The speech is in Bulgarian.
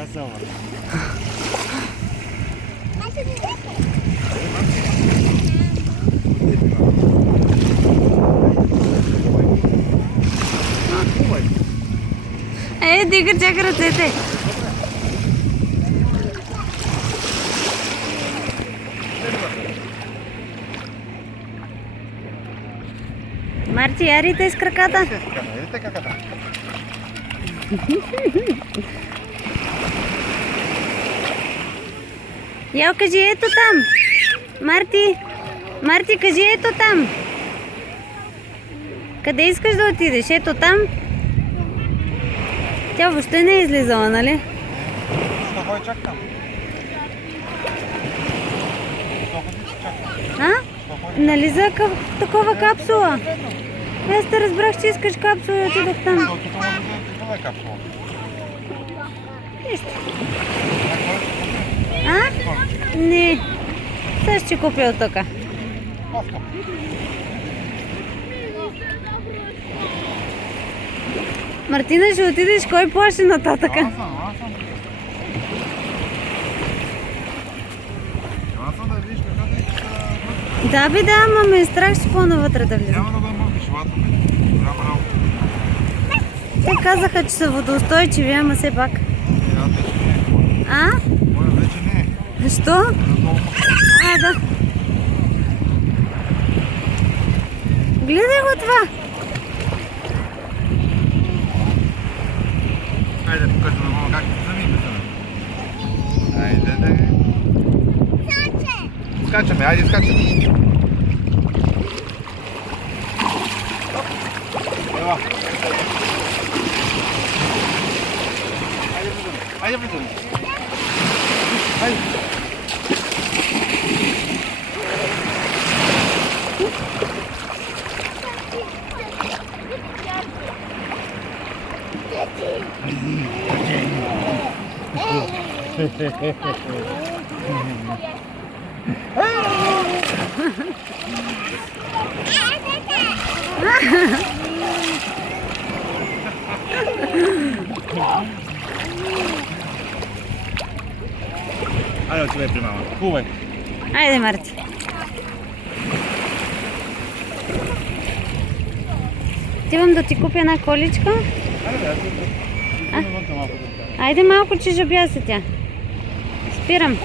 Тя се омър. Дига, чака ръцете. Марти, ярите с краката. Ярите краката. Яо, кажи ето там. Марти, кажи ето там. Къде искаш да отидеш? Ето там. Тя въобще не е излизала, нали? Що кой чак там? А? Нали за такова капсула? Аз те разбрах, че искаш капсула и отидох там. Тук може да това е капсула. Нищо. А? Не. Сега ще купя от тук. Мартина, ще отидеш, кой плаши нататък? Аз съм да видиш каката Да, бе, да, ама ме е страх, ще по-навътре да влизам. няма да го има вишвата ми. Голяма работа. Те казаха, че са водоустойчиви, ама все пак. Аз вече не. А? Моя вече не. Защо? А, да. Гледай го това. Хайде, покажи на мама как се замиме. Хайде, да. Скачаме, айде скачаме. Ева. Айде влизаме. Айде. Айде, отивай при мама. Хубаво. Айде, Марти. Отивам да ти купя една количка. Айде малко, че жабя се тя. Спирам.